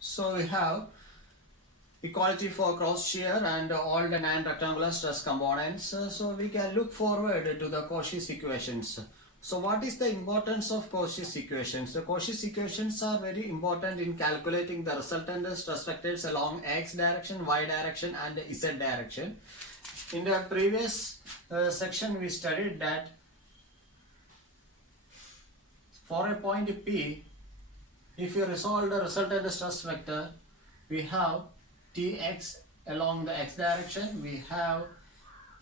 So we have equality for cross shear and all the non-rectangular stress components. So we can look forward to the Cauchy's equations. So what is the importance of Cauchy's equations? The Cauchy's equations are very important in calculating the resultant stress vectors along x direction, y direction and z direction. In the previous section we studied that for a point P, if you resolve the resultant stress vector, we have Tx along the x direction, we have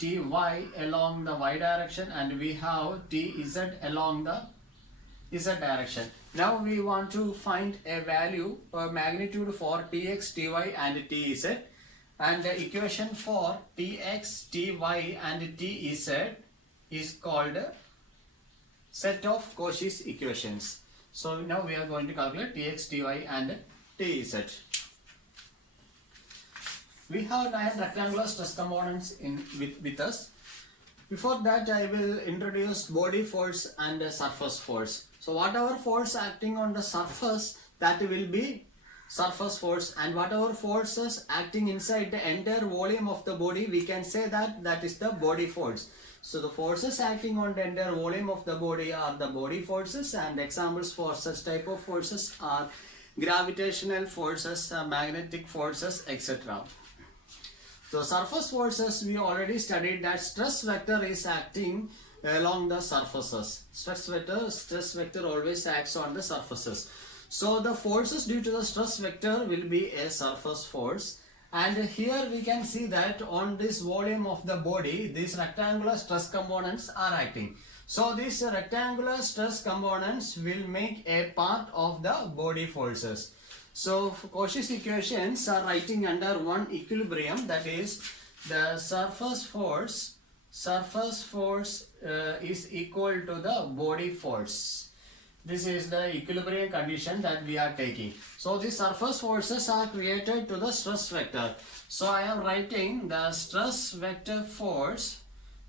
Ty along the y direction, and we have Tz along the z direction. Now we want to find a value or magnitude for Tx, Ty and Tz, and the equation for Tx, Ty and Tz is called set of Cauchy's equations. So now we are going to calculate Tx, Ty and Tz. We have 9 rectangular stress components with us. Before that, I will introduce body force and surface force. So whatever force acting on the surface, that will be surface force, and whatever forces acting inside the entire volume of the body, we can say that is the body force. So the forces acting on the entire volume of the body are the body forces, and examples for such type of forces are gravitational forces, magnetic forces, etc. So surface forces, we already studied that stress vector is acting along the surfaces. Stress vector always acts on the surfaces. So the forces due to the stress vector will be a surface force. And here we can see that on this volume of the body, these rectangular stress components are acting. So these rectangular stress components will make a part of the body forces. So Cauchy's equations are writing under one equilibrium, that is the surface force is equal to the body force. This is the equilibrium condition that we are taking. So the surface forces are created to the stress vector. So I am writing the stress vector force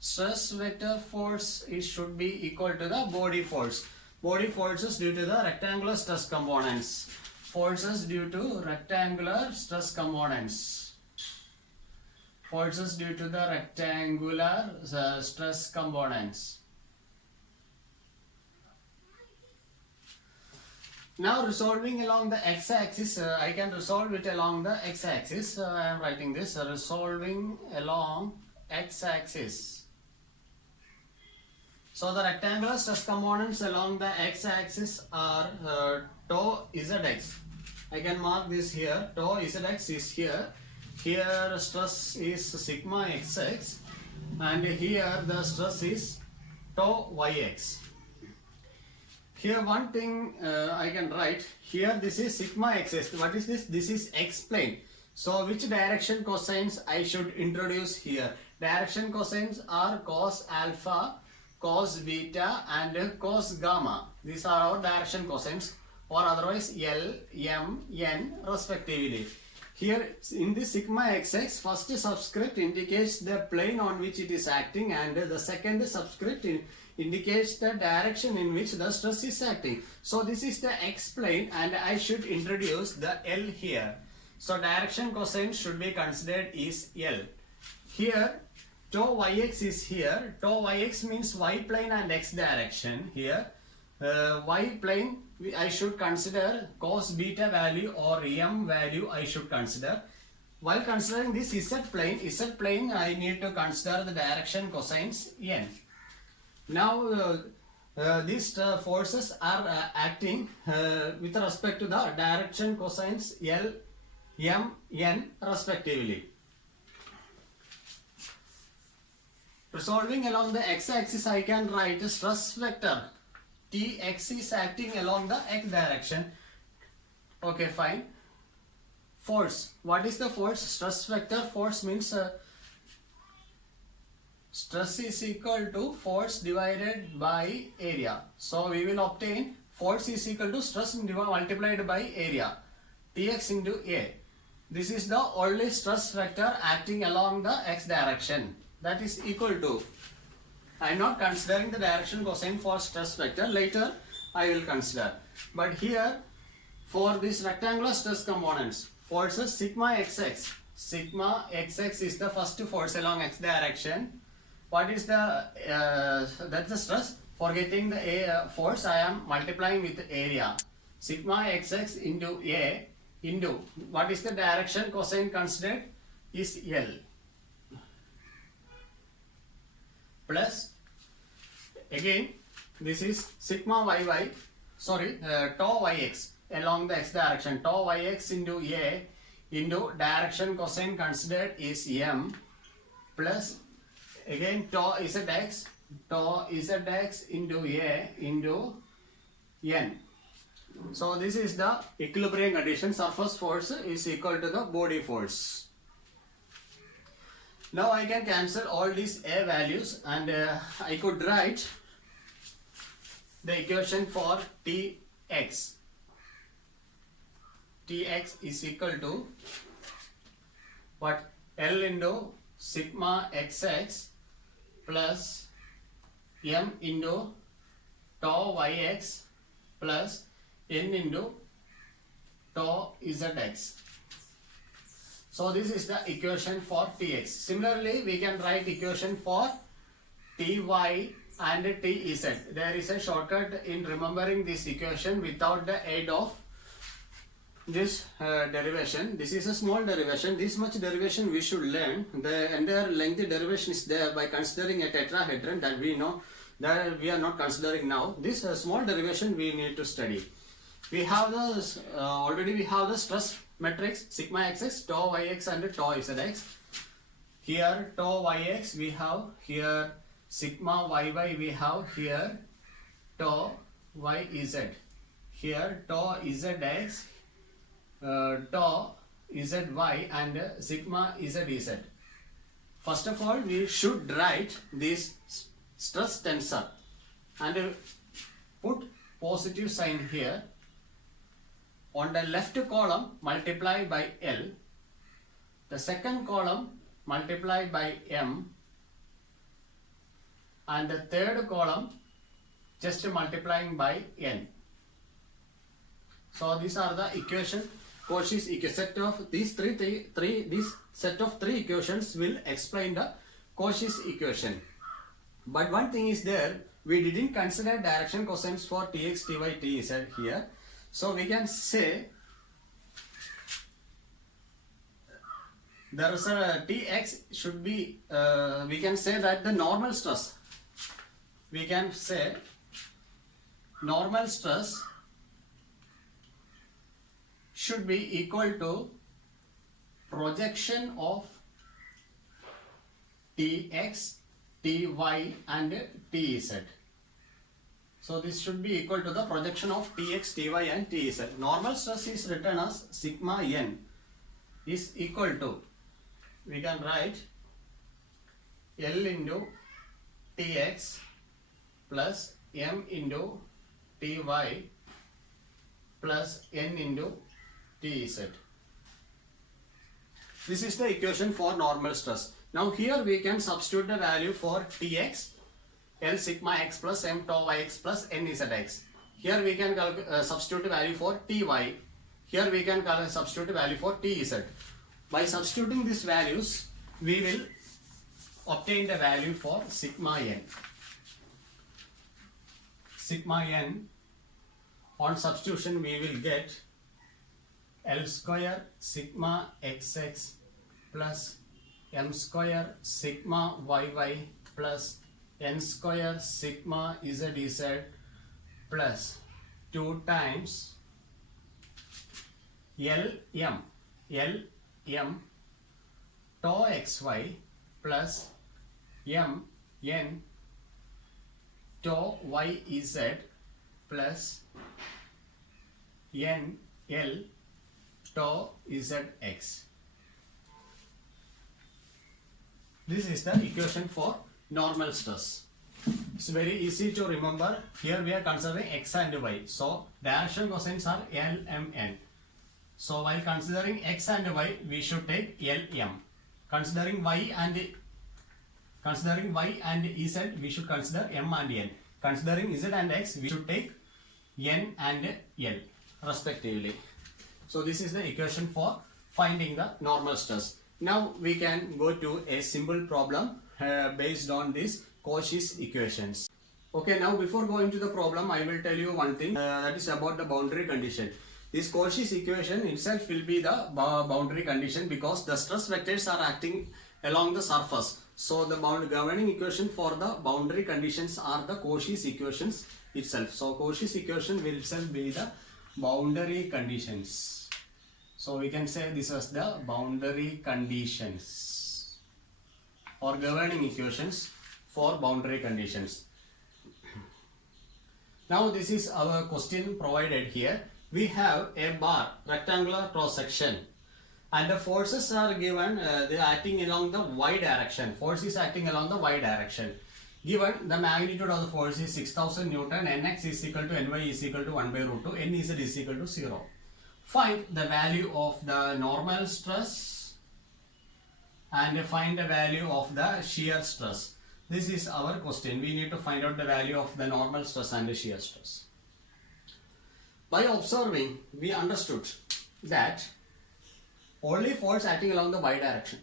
is should be equal to the body force. Body forces due to the rectangular stress components. Forces due to rectangular stress components. Forces due to the rectangular stress components. Now resolving along the x-axis, I can resolve it along the x-axis. I am writing this, resolving along x-axis. So the rectangular stress components along the x-axis are tau zx. I can mark this here. Tau zx is here. Here stress is sigma xx, and here the stress is tau yx. Here one thing I can write here. This is sigma xx. What is this? This is x plane. So which direction cosines I should introduce here? Direction cosines are cos alpha, cos beta and cos gamma. These are our direction cosines, or otherwise L, M, N respectively. Here in this sigma xx, first subscript indicates the plane on which it is acting, and the second subscript indicates the direction in which the stress is acting. So this is the x plane, and I should introduce the L here. So direction cosine should be considered is L. Here tau yx is here. Tau yx means y plane and x direction. Here y plane I should consider cos beta value or m value I should consider. While considering this z plane I need to consider the direction cosines n. Now these forces are acting with respect to the direction cosines L, M, N respectively. Resolving along the x-axis, I can write the stress vector Tx is acting along the x direction. Okay, fine. Force. What is the force? Stress vector force means stress is equal to force divided by area. So we will obtain force is equal to stress multiplied by area. Tx into A. This is the only stress vector acting along the x direction. That is equal to, I am not considering the direction cosine for stress vector, later I will consider. But here For these rectangular stress components, forces sigma xx. Sigma xx is the first force along x direction. What is the that's the stress? For getting the force, I am multiplying with area. Sigma xx into a into what is the direction cosine considered is L, plus again this is sigma yy, sorry, tau yx along the x direction, tau yx into a into direction cosine considered is m, plus again tau zx into a into n. So this is the equilibrium condition. Surface force is equal to the body force. Now I can cancel all these a values, and I could write the equation for Tx. Tx is equal to what? L into sigma xx plus m into tau yx plus n into tau zx. So this is the equation for Tx. Similarly, we can write equation for Ty and Tz. There is a shortcut in remembering this equation without the aid of this derivation. This is a small derivation. This much derivation we should learn. The entire lengthy derivation is there by considering a tetrahedron that we know that we are not considering now. This small derivation we need to study. We have the already we have the stress matrix sigma xx, tau yx and tau zx. Here tau yx we have, here sigma yy we have, here tau yz, here tau zx, tau zy and sigma zz. First of all, we should write this stress tensor and put positive sign here. On the left column, multiply by L. The second column, multiply by M. And the third column, just multiplying by N. So these are the equation. Cauchy's set of these this set of three equations will explain the Cauchy's equation. But one thing is there, we didn't consider direction cosines for Tx, Ty, Tz here. So we can say there is a Tx should be, we can say that the normal stress, we can say normal stress should be equal to projection of Tx, Ty and Tz. So this should be equal to the projection of Tx, Ty and Tz. Normal stress is written as sigma n is equal to, we can write L into Tx plus m into Ty plus n into Tz. This is the equation for normal stress. Now here we can substitute the value for Tx, L sigma x plus m tau yx plus n zx. Here we can substitute the value for Ty. Here we can substitute the value for Tz. By substituting these values, we will obtain the value for sigma n. Sigma n, on substitution we will get L square sigma xx plus m square sigma yy plus n square sigma zz plus 2 times Lm tau xy plus m n tau yz plus n L tau zx. This is the equation for normal stress. It's very easy to remember. Here we are considering x and y. So direction cosines are L, M, N. So while considering x and y, we should take L, M. Considering y and z, we should consider m and n. Considering z and x, we should take n and L. respectively. So this is the equation for finding the normal stress. Now we can go to a simple problem based on these Cauchy's equations. Okay, now before going to the problem, I will tell you one thing that is about the boundary condition. This Cauchy's equation itself will be the boundary condition because the stress vectors are acting along the surface. So the governing equation for the boundary conditions are the Cauchy's equations itself. So Cauchy's equation will itself be the boundary conditions. So we can say this as the boundary conditions or governing equations for boundary conditions. Now this is our question provided here. We have a bar, rectangular cross section, and the forces are given, they are acting along the y direction. Force is acting along the y direction. Given the magnitude of the force is 6000 Newton, Nx is equal to Ny is equal to 1 by root 2, Nz is equal to 0. Find the value of the normal stress and find the value of the shear stress. This is our question. We need to find out the value of the normal stress and the shear stress. By observing, we understood that only force acting along the y direction.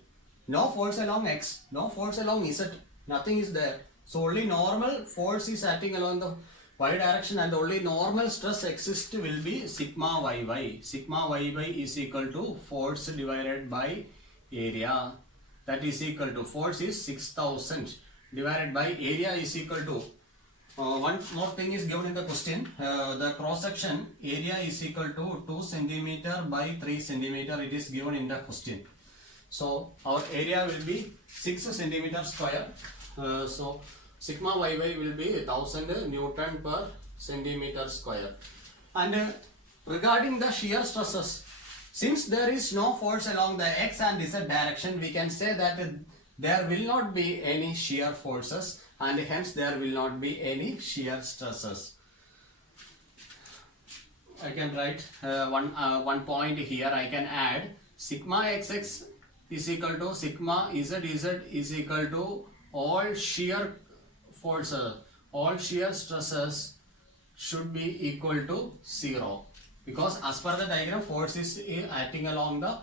No force along x, no force along z, nothing is there. So only normal force is acting along the y direction and only normal stress exists will be sigma yy. Sigma yy is equal to force divided by area. That is equal to, force is 6000 divided by area is equal to, one more thing is given in the question, the cross section area is equal to 2 cm by 3 cm, it is given in the question. So our area will be 6 cm square. So sigma yy will be 1000 Newton per centimeter square. And regarding the shear stresses, since there is no force along the x and z direction, we can say that there will not be any shear forces and hence there will not be any shear stresses. I can write one point here. I can add sigma xx is equal to sigma zz is equal to all shear forces, all shear stresses should be equal to 0 because as per the diagram force is acting along the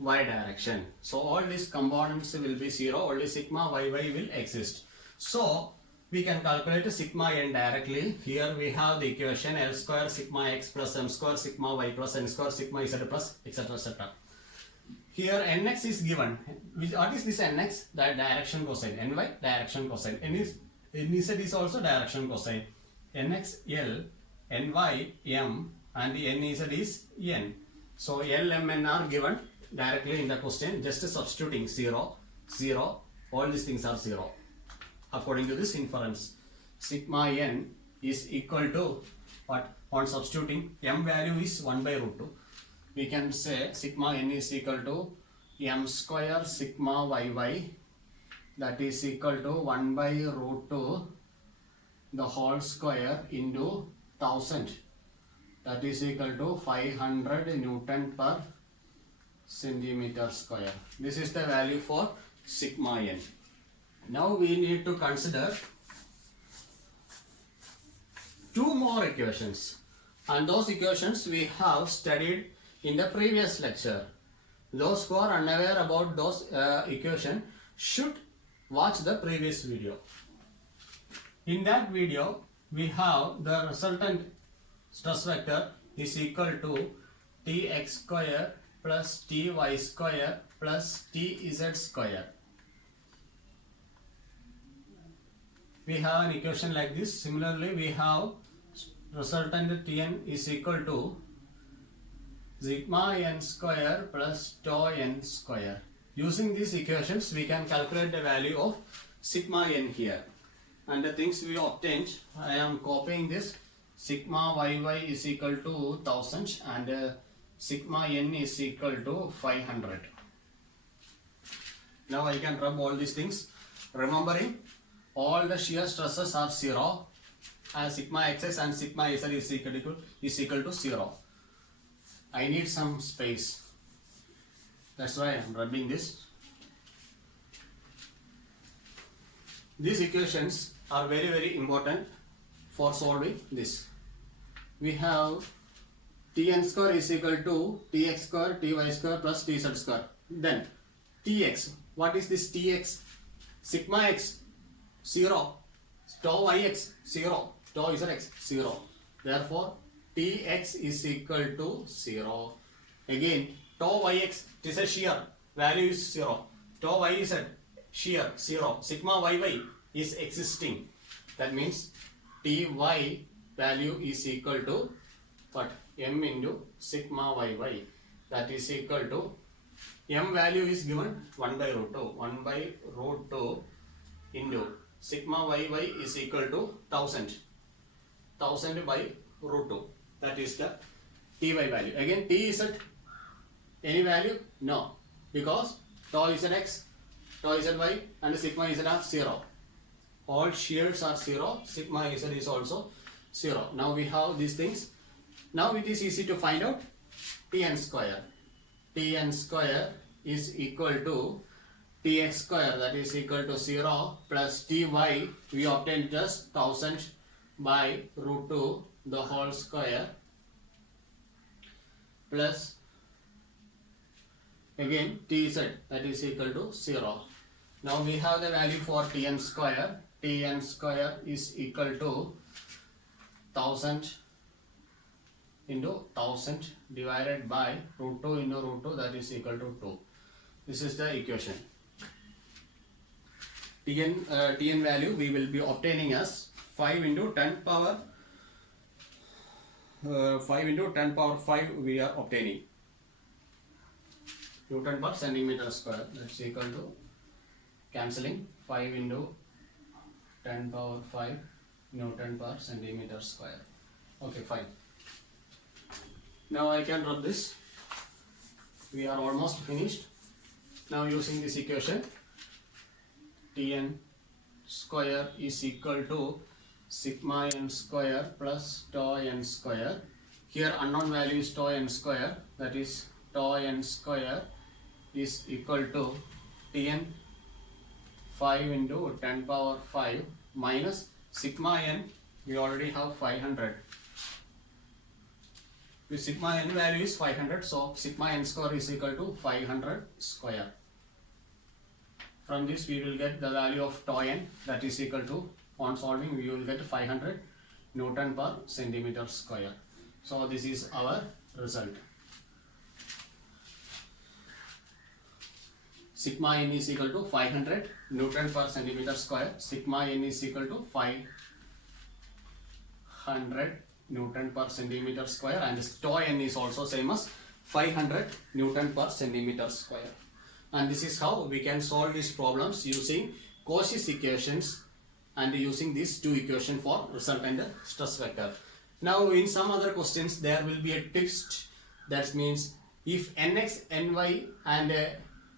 y direction. So all these components will be 0, only sigma yy will exist. So we can calculate sigma n directly. Here we have the equation L square sigma x plus m square sigma y plus n square sigma z plus etc etc. Here nx is given. What is this nx? The direction cosine. Ny direction cosine. Nz is also direction cosine. Nx L, Ny m and the Nz is n. So L, m, n are given directly in the question. Just substituting 0, 0. All these things are 0. According to this inference, sigma n is equal to what? On substituting, m value is 1 by root 2. We can say sigma n is equal to m square sigma yy, that is equal to 1 by root 2 the whole square into 1000, that is equal to 500 Newton per centimeter square. This is the value for sigma n. Now we need to consider two more equations, and those equations we have studied in the previous lecture. Those who are unaware about those equations should watch the previous video. In that video we have the resultant stress vector is equal to Tx square plus Ty square plus Tz square. We have an equation like this. Similarly, we have resultant Tn is equal to sigma n square plus tau n square. Using these equations, we can calculate the value of sigma n here. And the things we obtained, I am copying this. Sigma yy is equal to 1000 and sigma n is equal to 500. Now I can rub all these things, remembering all the shear stresses are 0 and sigma xx and sigma z is equal to 0. I need some space. That's why I am rubbing this. These equations are very important for solving this. We have Tn square is equal to Tx square, Ty square plus Tz square. Then Tx, what is this Tx? Sigma x 0, tau Ix 0, tau Zx 0. Therefore Tx is equal to 0. Again tau Yx, it is a shear, value is 0. Tau Yz, shear 0. Sigma Yy is existing. That means Ty value is equal to what? M into sigma Yy. That is equal to, M value is given 1 by root 2. 1 by root 2 into sigma Yy is equal to 1000. 1000 by root 2. That is the Ty value. Again, T is at any value? No. Because tau Zx, tau Zy and sigma Z are 0. All shears are 0. Sigma Z is also 0. Now we have these things. Now it is easy to find out Tn square. Tn square is equal to Tx square, that is equal to 0 plus Ty, we obtained just 1000 by root 2 the whole square plus again Tz, that is equal to 0. Now we have the value for Tn square. Tn square is equal to 1000 into 1000 divided by root 2 into root 2, that is equal to 2. This is the equation. Tn value we will be obtaining as 5 into 10 power 5 into 10 power 5 we are obtaining. Newton per centimeter square, that's equal to cancelling 5 into 10 power 5 Newton per centimeter square. Okay, fine. Now I can rub this. We are almost finished. Now using this equation, Tn square is equal to sigma n square plus tau n square. Here unknown value is tau n square, that is tau n square is equal to Tn 5 into 10 power 5 minus sigma n, we already have 500. With sigma n value is 500, so sigma n square is equal to 500 square. From this we will get the value of tau n, that is equal to, on solving we will get 500 Newton per centimeter square. So this is our result. Sigma n is equal to 500 Newton per centimeter square. Sigma n is equal to 500 Newton per centimeter square, and tau n is also same as 500 Newton per centimeter square. And this is how we can solve these problems using Cauchy's equations and using these two equations for resultant stress vector. Now in some other questions there will be a twist. That means if nx, ny and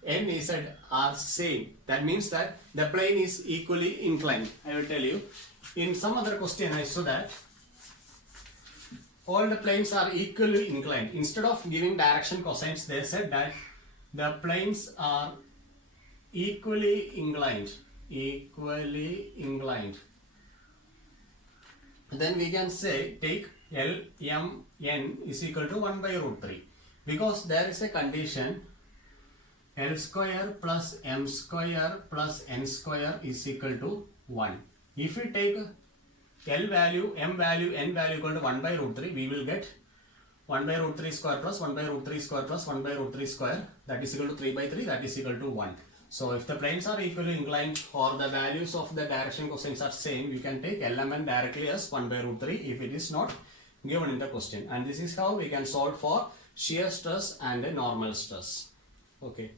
nz are same, that means that the plane is equally inclined. I will tell you. In some other question I saw that all the planes are equally inclined. Instead of giving direction cosines, they said that the planes are equally inclined. Equally inclined. Then we can say take L, M, N is equal to 1 by root 3. Because there is a condition L square plus M square plus N square is equal to 1. If we take L value, M value, N value equal to 1 by root 3, we will get 1 by root 3 square plus 1 by root 3 square plus 1 by root 3 square, that is equal to 3 by 3, that is equal to 1. So if the planes are equally inclined or the values of the direction cosines are same, you can take LMN directly as 1 by root 3 if it is not given in the question. And this is how we can solve for shear stress and normal stress. Okay.